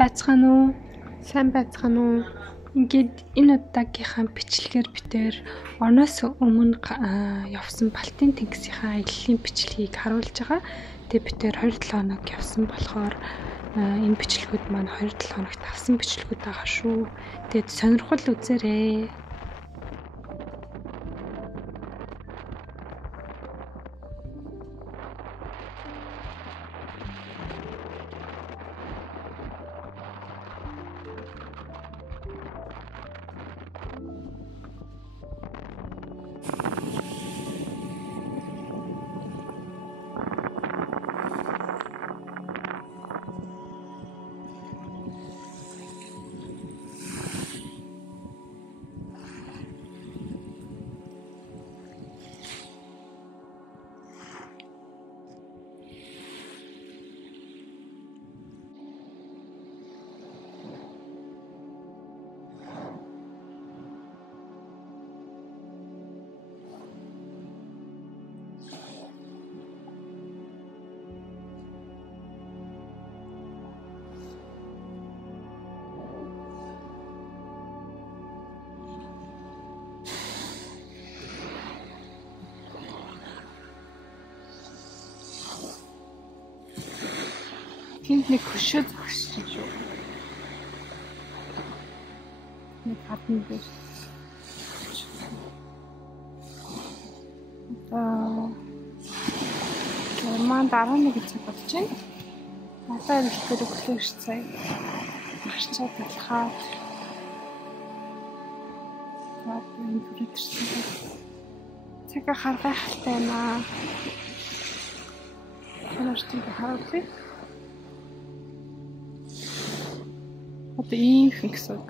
Байцгаана уу? Сайн байцгаана уу? Ингээд энэ удаагийнхаа бичлэгээр битээр орноос өмнө явсан Балтийн тэнгисийнхаа аяллаа бичлэгийг харуулж байгаа. Тэгээ битээр 2-7 хоног явсан болохоор энэ бичлэгүүд маань 2-7 хоногт авсан бичлэгүүд байгаа шүү. Тэгээд сонирхол үзээрэй. Тэнд нэг хөшөө зогсож шүү. Нэг хатан биш. Маань дараа нэг цаг болж байна. Надад ихтэй өглөөш цаг марчаад талхаа. Энэ бүрэтэрсэн. Цаг харгайхалтай байна. Ханартыг харуулъя. Одоо ийм гэсэн үг.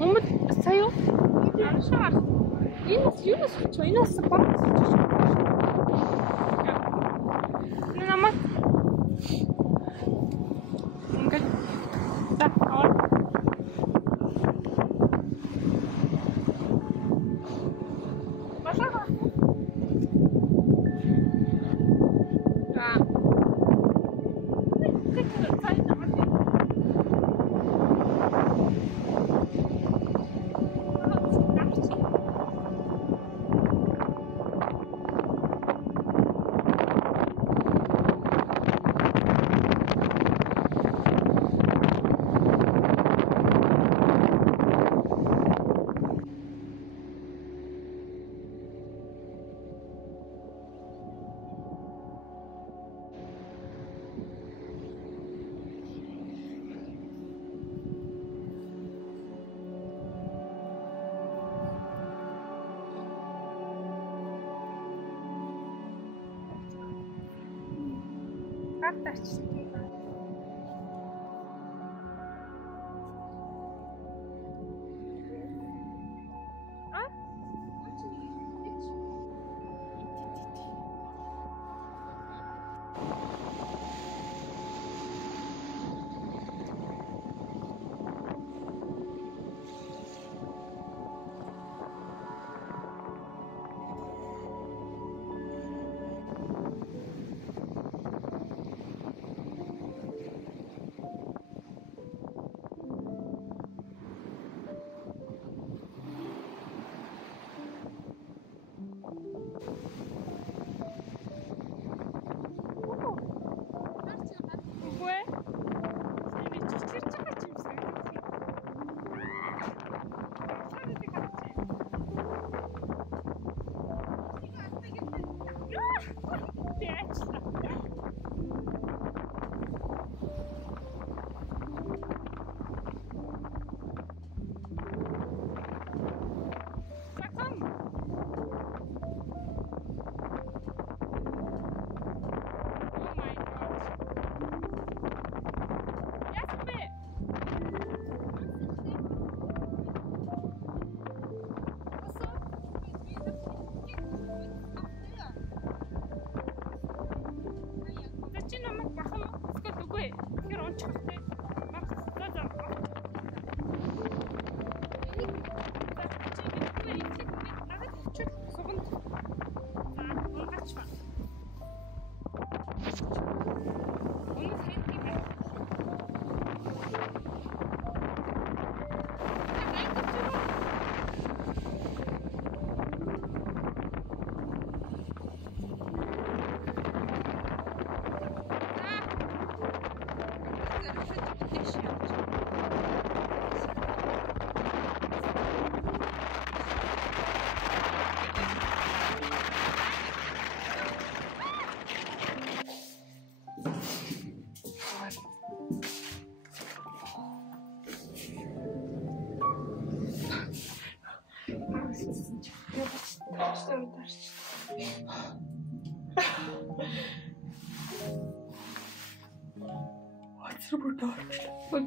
Умд сая юу? Энэ юу ч энэ бас баг. Намайг ингээд тахаар Башаа.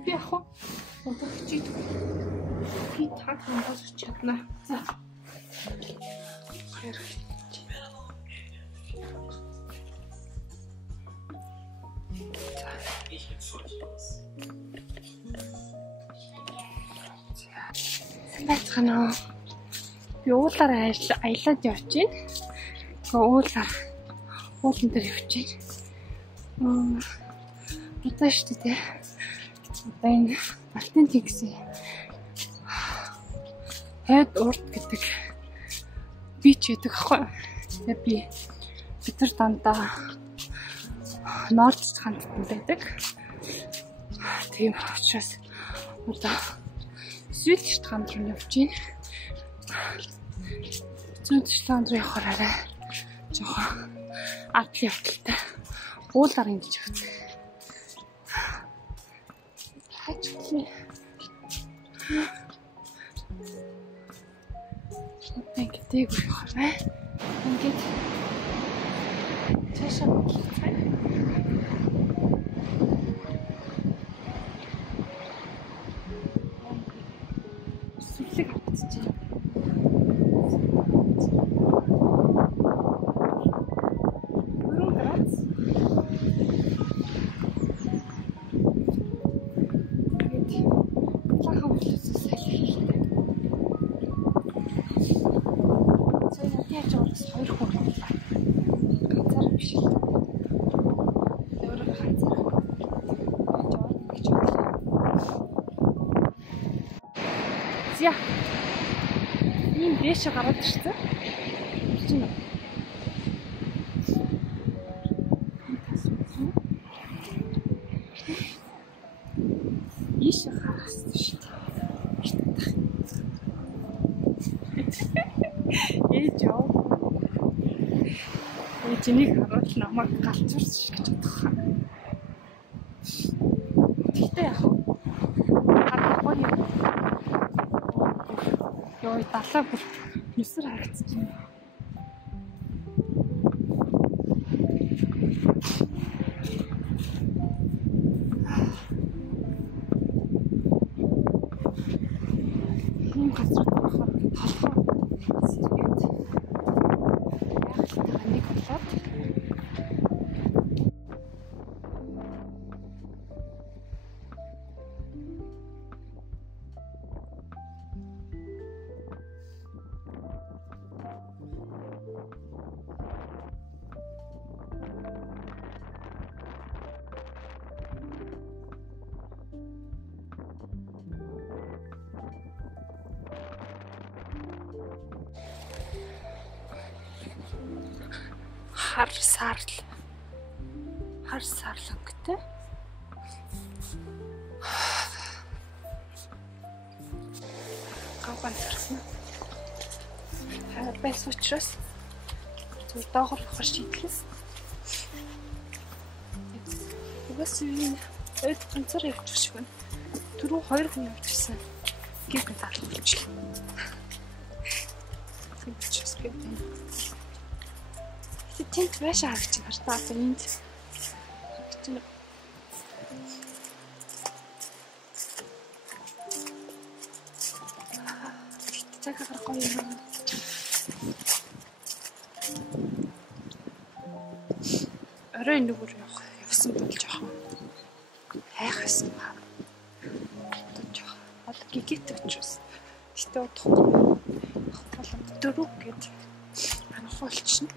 Би яг одоо хичээд би таг хамгаас чадна. За. Хайр. Байцгаана. Би уулаараа аялаад явж байна. Уулаар уулан дээр явж байна. Одоо шүү дээ. Одоо энэ Балтийн тэнгисийн хойд урд гэдэг бич гэдэг аахгүй. Тэгээ бид нар дандаа нордч хандтанд байдаг. Тийм учраас одоо Свитшт ханд руу явж байна. Свитшт ханд руу явахаар арай жоохон атл явталтай. Уулаар ингэж явдаг. Хачгүй. Ингээд явахаар бай. Ингээд цаашаа бодлоо. Сүлэг хатчих. Зя. Ийм дээшээ гараад ирсэн. Чинь. Ийшээ гарсан шүү дээ. Ээж яа. Ээжнийг харуул намайг галзуурч гэж бодох. Тэгтээ яах вэ? Хадахгүй юм. Йой, далаа бүр нүсэр харагдаж байна. Ийм газар тавахаар толгой сэргээд нэг болоод хар сарл өнгөтэй. Гаван зэрсэн. Байсан учраас зөв доогор авах шийдлээс. Угаас энэ ойд ганцаар явж шиг байна. Түрүү 2 хүн явж ирсэн. Гэр залуулчихлаа. Тэгчихс гэдэг. Тэнт байшаа харагч хартаа одоо энд чинь цаг гарахгүй юм. Орой нүгөр явсан болж байгаа. Хайх байсан ба. Одоо гигит очсон. Гэтэ удахгүй. Болон дөрөв гээд анхуулчихна.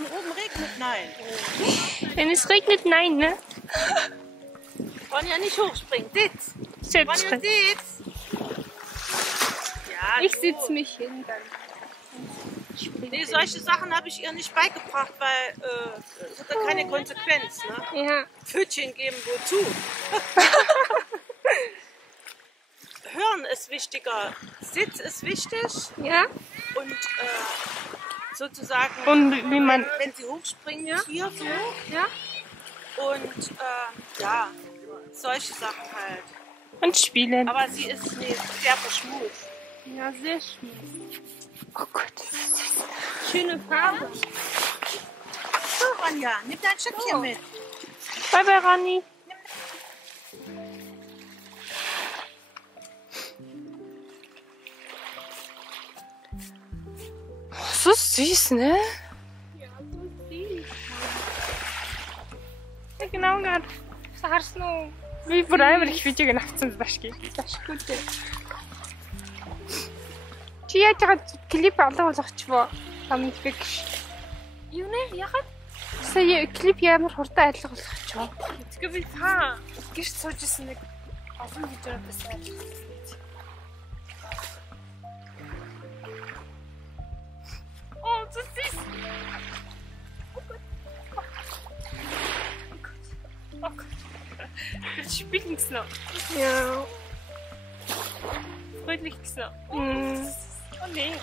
Oben regnet, nein. Wenn es regnet, nein, ne? Wollen ja nicht hochspringen. Sitz. Wollen ja Sitz. Ja, ich sitze mich hin dann. Nee, solche Sachen habe ich ihr nicht beigebracht, weil es hat ja keine Konsequenz. Ne? Ja. Pfötchen geben wozu? Hören ist wichtiger. Sitz ist wichtig. Ja. Und sozusagen, und wie man wenn sie hochspringen, ja? Hier so. Ja. Und ja, solche Sachen halt. Und spielen. Aber sie ist sehr verschmust. Ja, sehr schön. Oh Gott. Schöne Farbe. So, Ronja, nimm dein Schöckchen mit. Bye, bye, Ronny. So süß, ne? Ja, so süß. Ja, genau, gerade. Сарснуу. Би бүр амар их видеог авсан башки. Башгүй дээ. Чи яаж байгаа клип алга болгочихвоо. Амт фикш. Юу нэ ягаад? Сая клип ямар хурдан алга болгочихвоо. Тэгээ би фаа гэрч суужсэн нэг олон видео байсан. Oh, das ist... Oh Gott. Wir spielen es noch. Ja. Freundlich gesagt. М. Oh nee.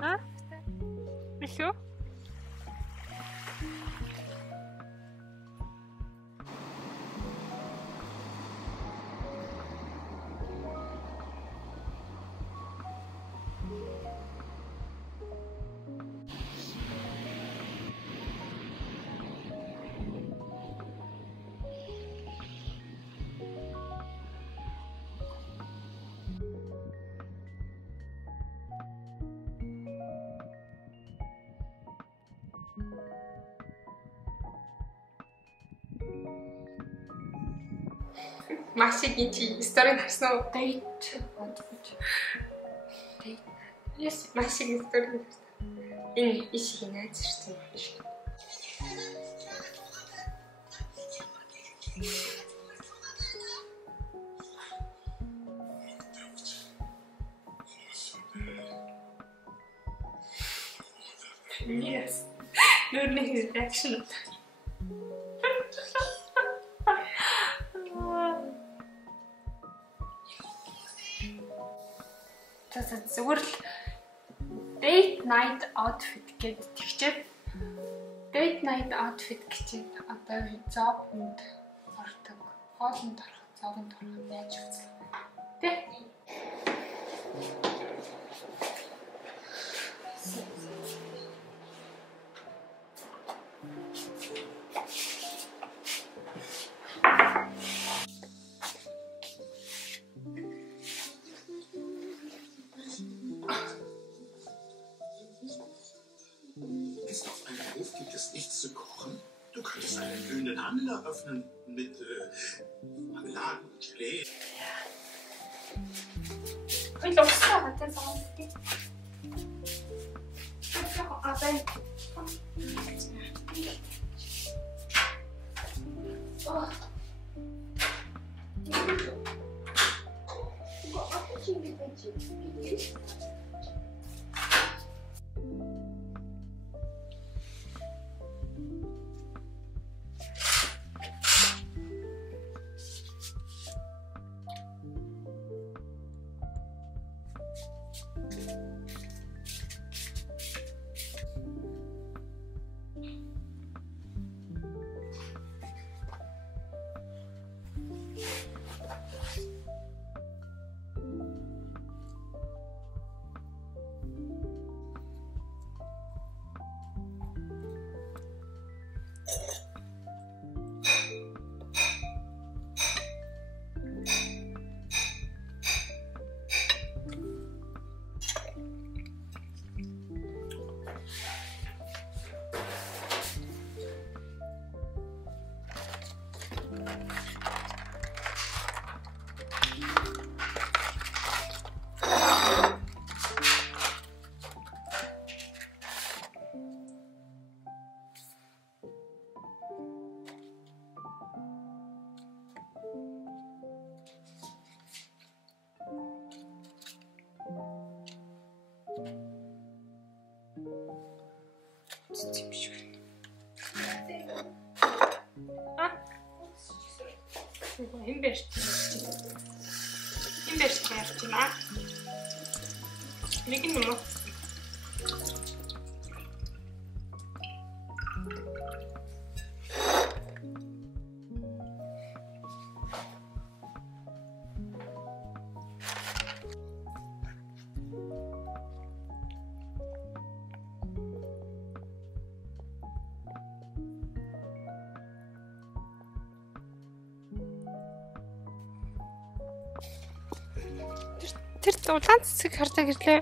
А? Бишо? Машигийн чи сториг харсан уу? Date. Yes, машигийн сториг харсан. Энэ ишиг найз ирсэн юм шиг. Yes. Нүрний reaction. Зүгээр л date night outfit гэдэг тэгчээд date night outfit гэчээд одоо зообнд ордог. Хоолнд орох, зообнд орох яаж үзлээ. Тэ? Gibt es nichts zu kochen? Du könntest einen glühenden Anlass öffnen mit Marmelade und Gelee. Ой, ловсоо хатан саамт. Абай. Oh. Хэн бэрч байна? Нэг юм уу? Тэр улаан цэцэг хардаг ирлээ.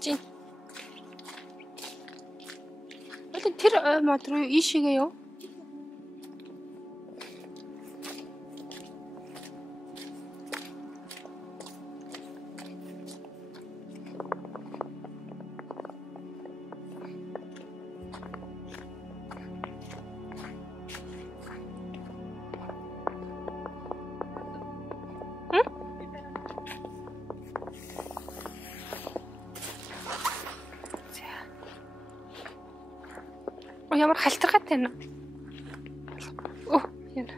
Чин. Тэр мод руу ийшээгээ яв. Ямар халтаргаатай байна. Оо, яна.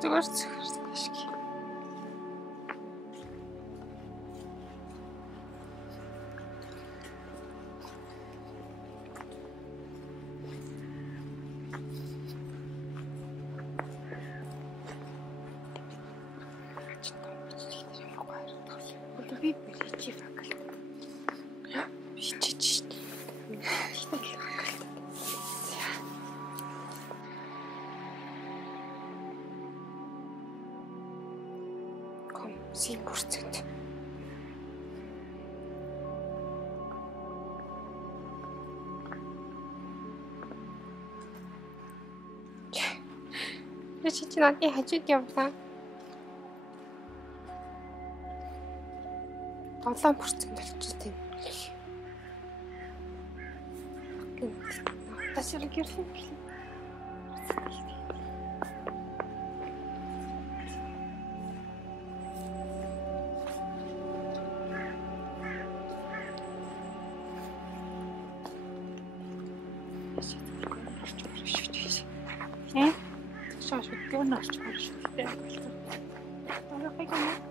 Зүгээр шиг. Би бичиж факалт. Бичиж. Kom, 7%. Чи надад хажууд явлаа. 7% болчихсон. Тасраг ирсэн. Шаш гэн орч марш үүтэй. Тарахыг юм.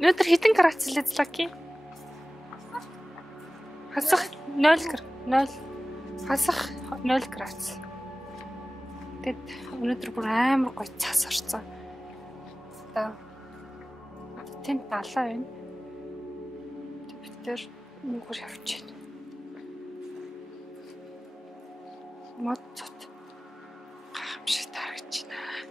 Өнөөдөр хэдэн градус лэзлаки? Хасах 0 градус. Хасах 0 градус. Тэгэд өнөөдөр бүр амар гоё цас орсон. Одоо тэнд далаа байна. Бид тэр нүгөр явчихна. Мод цот гайхамшиг тарагч байна.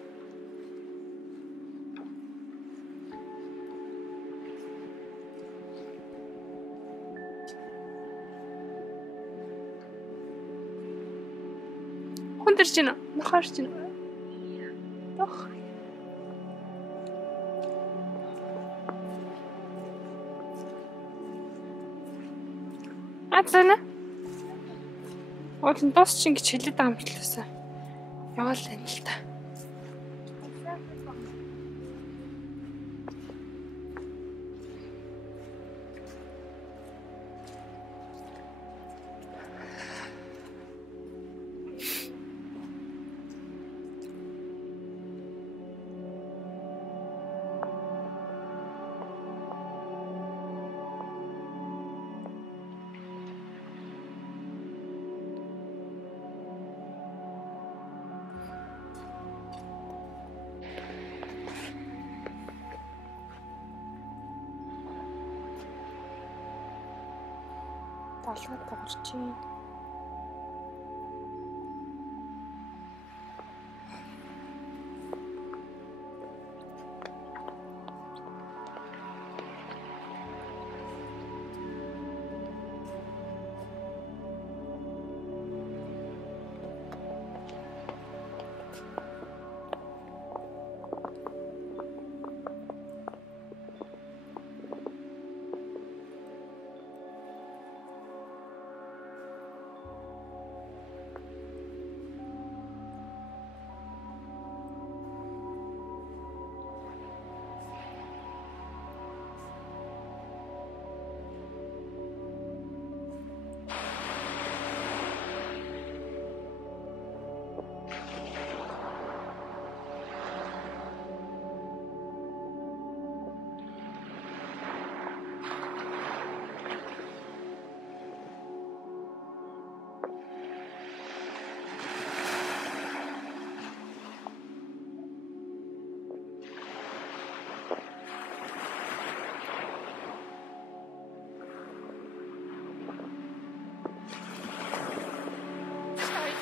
Хүндэрч байна. Нохоорч байна. Тох. Атсана. Уулын дуусч ингэж хэлээд байгаа юм билээсэ. Яваал энэ л та. Толгой тоглож байна.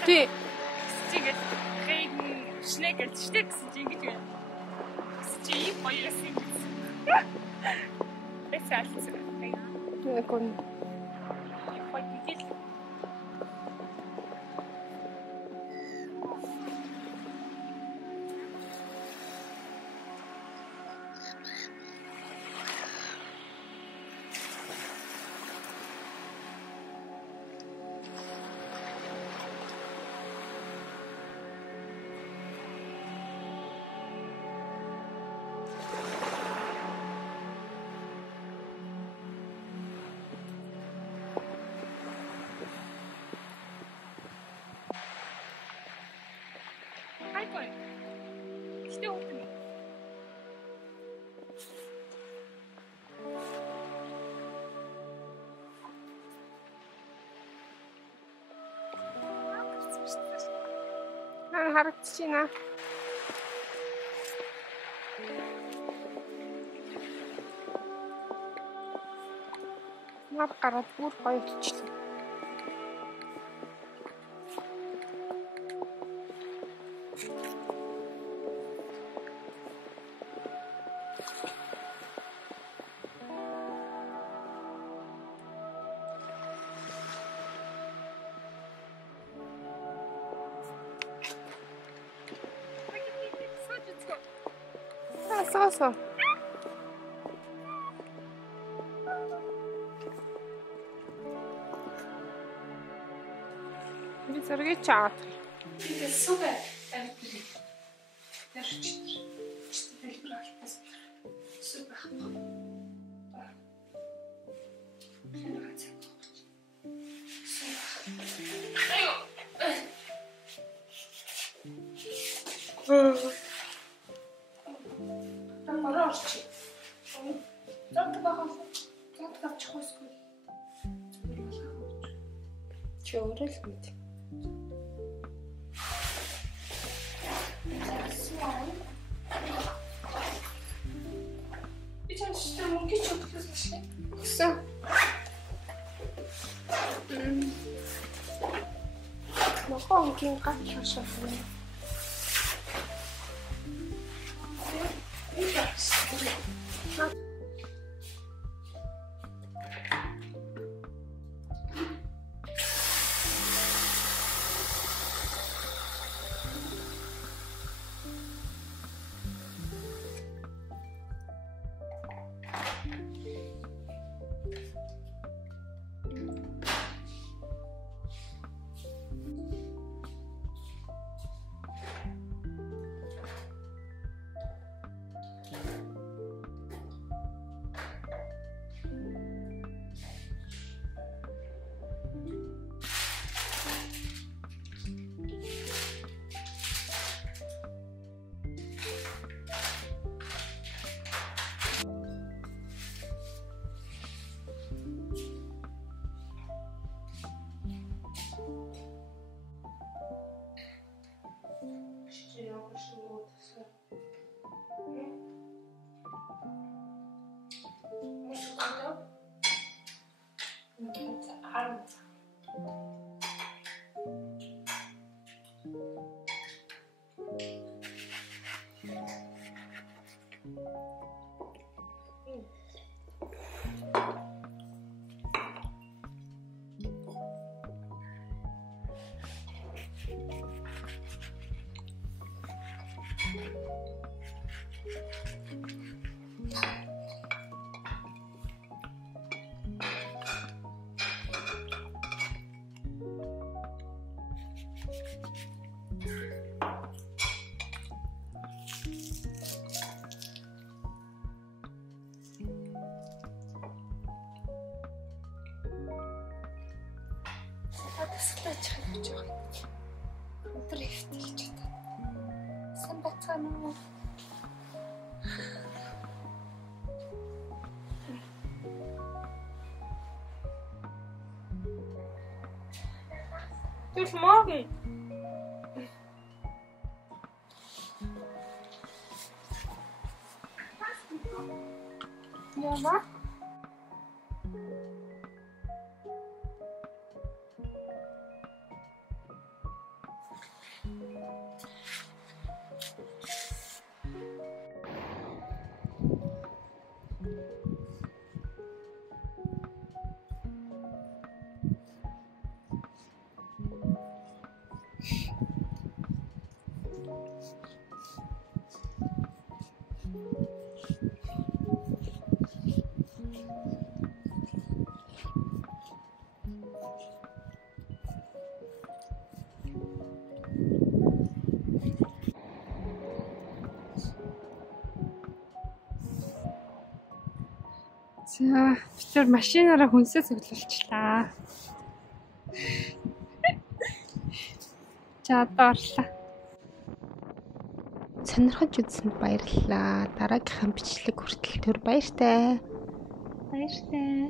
Тий. Чигээд Regen, Schnee гэж штэ гэсэн чи ингэж байна. Чи хоёроос юм. Бэсэлцээ. Тэгвэл Хойгил. Хайгой. Ихтэй хөлтөн. харагдчихна. Нар гараад бүр гоё болчихлоо. Сосо. Би зэрэг чаад. Би супер. Ярчтэр. Хэлбэр алтаас. Супер. Чөөрөл мэд. Ногийн гатлах шахах. Тасалж чадчих гэж байна. Өдөр ихтэлж чадаад. Сан бацгаана уу? Bis morgen. Ja, was? За, бид нар машинаараа хүнсээ цуглуулчлаа. За, одоо орлоо. Сонирхож үзсэнд баярлалаа. Дараагийнхаа бичлэг хүртэл түр баяртай. Баяртай.